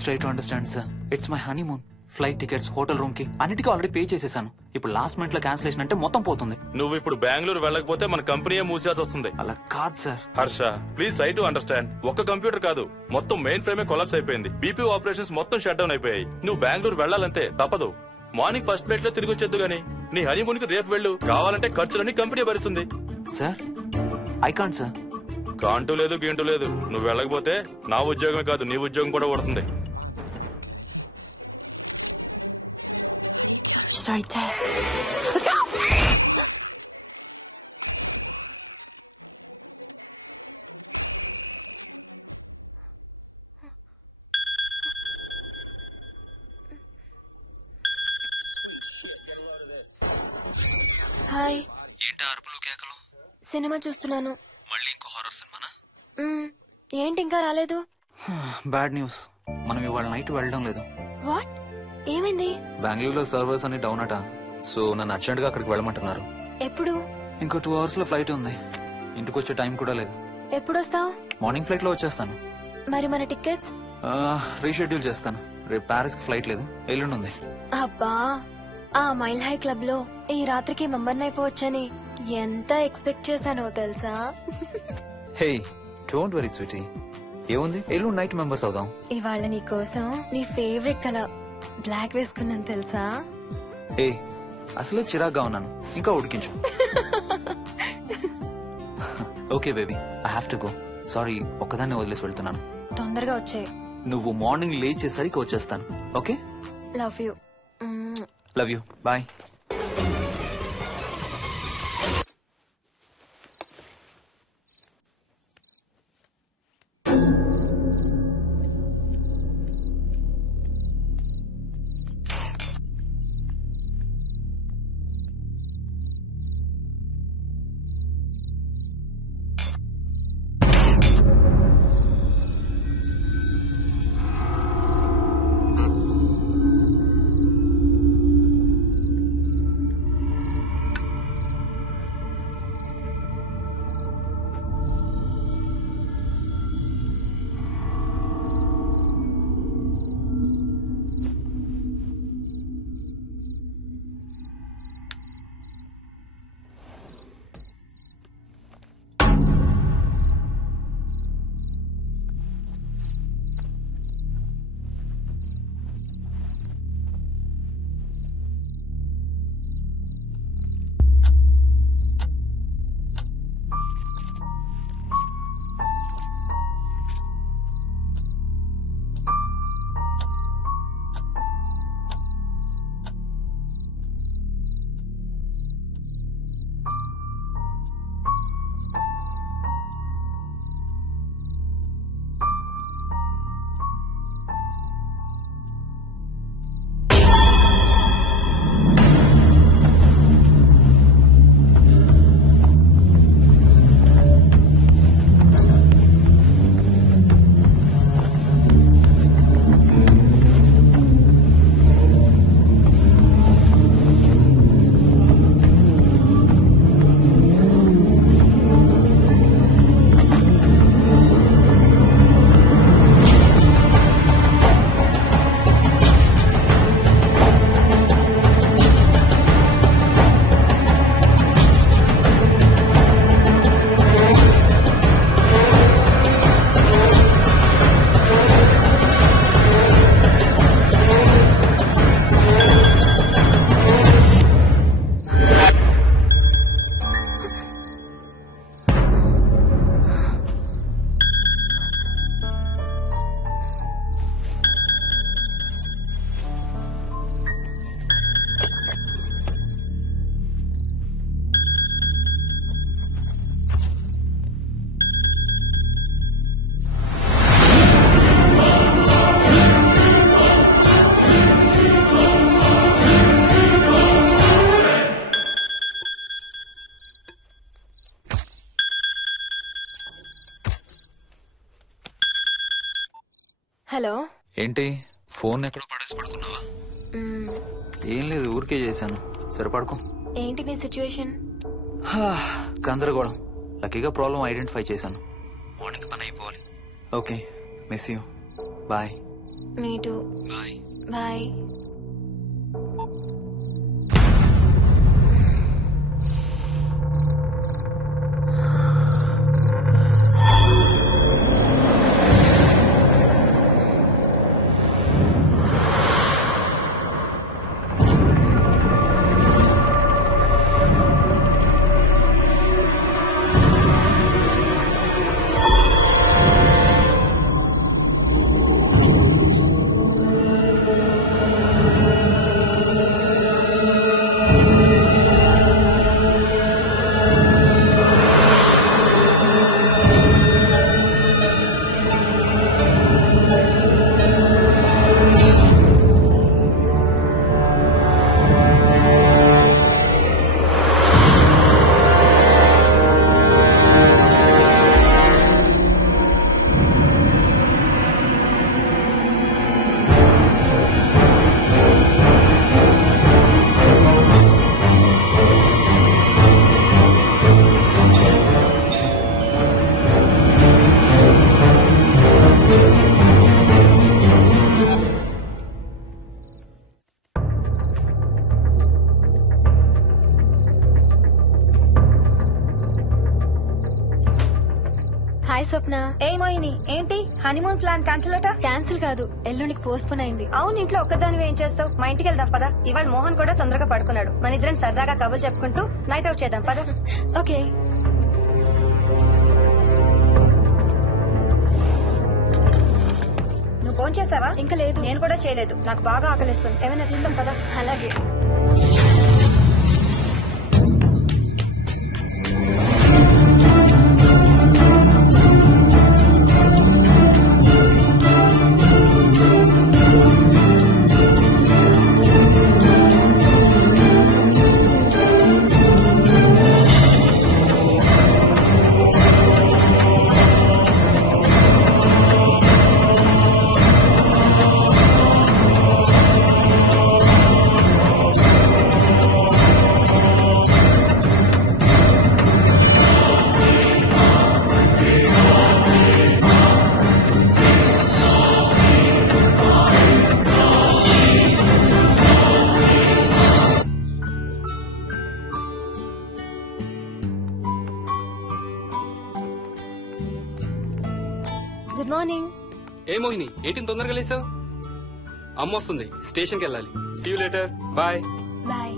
Please try to understand sir. It's my honeymoon. Flight tickets, hotel room కి అన్నిటికీ already pay చేసేసాను. ఇప్పుడు last minute లో cancellation అంటే మొత్తం పోతుంది. నువ్వు ఇప్పుడు బెంగళూరు వెళ్ళకపోతే మన కంపెనీయే మూసేయాల్సి వస్తుంది. అలా కాదు sir. Harsha, please try to understand. ఒక్క కంప్యూటర్ కాదు, మొత్తం మెయిన్ ఫ్రేమే కొలాప్స్ అయిపోయింది. బీపీ ఆపరేషన్స్ మొత్తం షట్ డౌన్ అయిపోయాయి. నువ్వు బెంగళూరు వెళ్ళాలంతే, తప్పదు. మార్నింగ్ ఫస్ట్ ఫ్లైట్ లో తిరిగి వచ్చేద్దు గానీ నీ హనీమూన్ కి రేపు వెళ్ళు. కావాలంటే ఖర్చులన్నీ కంపెనీ భరిస్తుంది. Sir I can't sir. Can't లేదు గీంటూ లేదు. నువ్వు వెళ్ళకపోతే నా ఉద్యోగమే కాదు నీ ఉద్యోగం కూడా పడుతుంది. Sorry, Dad. Look out! Hi. ఏంటి అరుపులు కేకలు? సినిమా చూస్తున్నాను. మళ్ళీ ఇంకో హారర్ సినిమానా? ఏంటి ఇంకా రాలేదు? Bad news. మనం ఇవాళ నైట్ వెళ్ళడం లేదు. వాట్? ఏమైంది? బెంగళూరులో సర్వర్స్ అన్ని డౌన్ అట. సో నన్ను అర్జెంట్ గా అక్కడికి వెళ్ళమంటున్నారు. ఎప్పుడు? ఇంకో 2 hours లో ఫ్లైట్ ఉంది. ఇంటికి వచ్చే టైం కూడా లేదు. ఎప్పుడు వస్తావు? మార్నింగ్ ఫ్లైట్ లో వచ్చేస్తాను. మరి మన టికెట్స్? రీషెడ్యూల్ చేస్తాను. రేపు ప్యారిస్ కి ఫ్లైట్ లేదు, ఎల్లుండి ఉంది. అబ్బా, ఆ మైల్ హై క్లబ్ లో ఈ రాత్రికి మెంబర్ అయిపోవచ్చని ఎంత ఎక్స్పెక్ట్ చేశానో తెలుసా? హే డోంట్ వరీ స్వీటీ, ఏముంది, ఎల్లుండి నైట్ మెంబర్స్ అవుదాం. ఇవాళ నీ కోసం నీ ఫేవరెట్ కలర్ బ్లాక్ వేసుకున్నాను తెలుసా? ఏ అసలే చిరాగ్గా ఉన్నాను, ఇంకా ఉడికించు. Okay baby, I have to go. Sorry, ఒక్కదాన్ని వదిలేసి వెళ్తున్నాను. తొందరగా వచ్చే. నువ్వు మార్నింగ్ లేచేసరికి వచ్చేస్తాను. Okay? Love you. Love you. Bye. Hello. ఏంటి ఫోన్ ఎక్కడ పడేసి పడుకున్నావా? ఏం లేదు, ఊరికే చేశాను. సరే పడుకో. ఏంటి నీ సిచ్యువేషన్? గందరగోళం. లక్కీగా ప్రాబ్లం ఐడెంటిఫై చేశాను. మార్నింగ్ పని అయిపోవాలి. Okay, miss you. Bye. Me too. Bye. Bye. Hi Swapna. ఏమోయిని ఏంటి హనీమూన్ ప్లాన్ క్యాన్సిల్ అట? క్యాన్సిల్ కాదు, ఎల్లుండికి పోస్ట్ పోన్ అయింది. అవును, ఇంట్లో ఒక్కదానివి ఏం చేస్తావు? మా ఇంటికి వెళ్దాం పదా. ఇవాళ మోహన్ కూడా తొందరగా పడుకున్నాడు. మన ఇద్దరం సరదాగా కబుర్లు చెప్పుకుంటూ నైట్ అవుట్ చేద్దాం పదా. ఓకే. నువ్వు ఫోన్ చేసావా? ఇంకా లేదు. నేను కూడా చేయలేదు. నాకు బాగా ఆకలిస్తుంది. ఏమైనా తిందాం పదా. అలాగే. Good morning. ఏ మోహిని, ఏంటి తొందరగా లేసావు? అమ్మ వస్తుంది, స్టేషన్కి వెళ్ళాలి. See you later. Bye. Bye.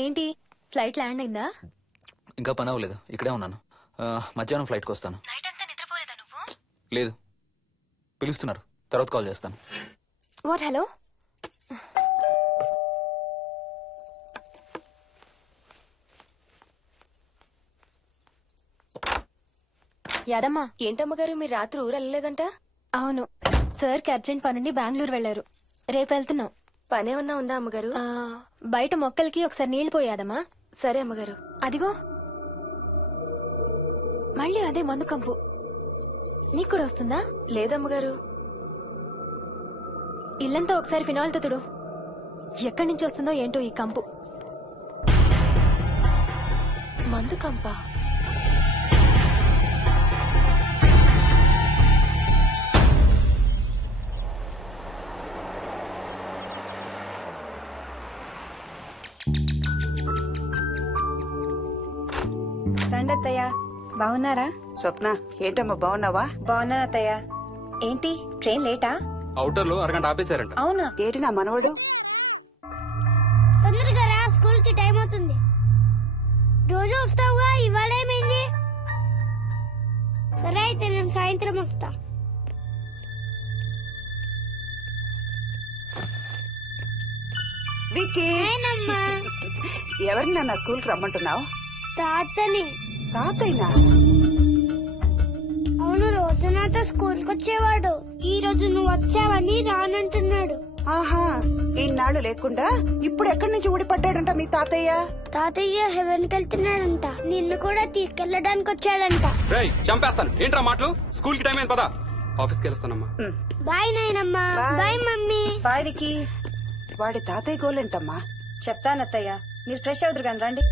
ఏంటి, ఫ్లైట్ ల్యాండ్ అయిందా? ఇంకా పని అవ్వలేదు, ఇక్కడే ఉన్నాను. మధ్యాహ్నం ఫ్లైట్కి వస్తాను. నైట్ అంతా నిద్రపోలేదా నువ్వు? లేదు, పిలుస్తున్నారు, తర్వాత కాల్ చేస్తాను. వాట్? హలో. యాదమ్మా. ఏంటమ్మగారు, మీరు రాత్రి ఊరు వెళ్ళలేదంట? అవును, సార్కి అర్జెంట్ పనుండి బెంగళూరు వెళ్లారు. రేపు వెళ్తున్నాం. పనేమన్నా ఉందా అమ్మగారు? బయట మొక్కలకి ఒకసారి నీళ్లు పోయాదమ్మా. సరే అమ్మగారు. అదిగో మళ్ళీ అదే మందు కంపు. నీకు కూడా వస్తుందా? లేదమ్మగారు. ఇల్లంతా ఒకసారి ఫినాల్తో తుడు. ఎక్కడి నుంచి వస్తుందో ఏంటో ఈ కంపు. మందు కంపా? రండి అత్తయ్య. బాగున్నారా? స్వప్న, ఏంటమ్మా బాగున్నావా? బాగున్నాను అత్తయ్య. ఏంటి ట్రైన్ లేటా? అవుటర్ లో అరగంట ఆపేశారంట. అవునా? ఏంటి నా మనవడు? రోజు వస్తావుగా, ఇవాళ ఏమైంది? సరే అయితే నేను సాయంత్రం వస్తా. విక్కీ, నేనమ్మా. ఎవరిని నాన్న స్కూల్ కి రమ్మంటున్నావు? తాతని. తాతయ్యనా? అవును, రోజు నాతో స్కూల్ కి వచ్చేవాడు. ఈ రోజు నువ్వు వచ్చావని రానంటున్నాడు. ఆహా, ఇన్నాళ్ళు లేకుండా ఇప్పుడు ఎక్కడి నుంచి ఊడిపడ్డాడంట మీ తాతయ్య? తాతయ్య హెవెన్ కి వెళ్తున్నాడంట. నిన్ను కూడా తీసుకెళ్లడానికి వచ్చాడంట. రేయ్ చంపేస్తాను. ఏంట్రా మాటలు? స్కూల్ కి టైం అయింది, పదా. ఆఫీస్కి వెళ్తానమ్మా. బాయ్ నాయనమ్మా. Bye. Bye mummy. Bye Vicky. వాడి తాతయ్య గోలేంటమ్మా? చెప్తానత్తయ్య, మీరు ఫ్రెష్ అవుతురు కానీ రండి.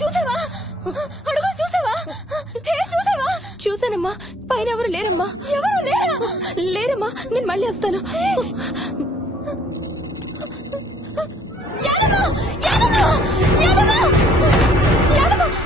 చూసావా? అడుగు చూసావా? చూసావా? చూసానమ్మా. పైన ఎవరు లేరమ్మా. ఎవరు లేరా? లేరమ్మా. నేను మళ్ళీ వస్తాను. యాదమ్మ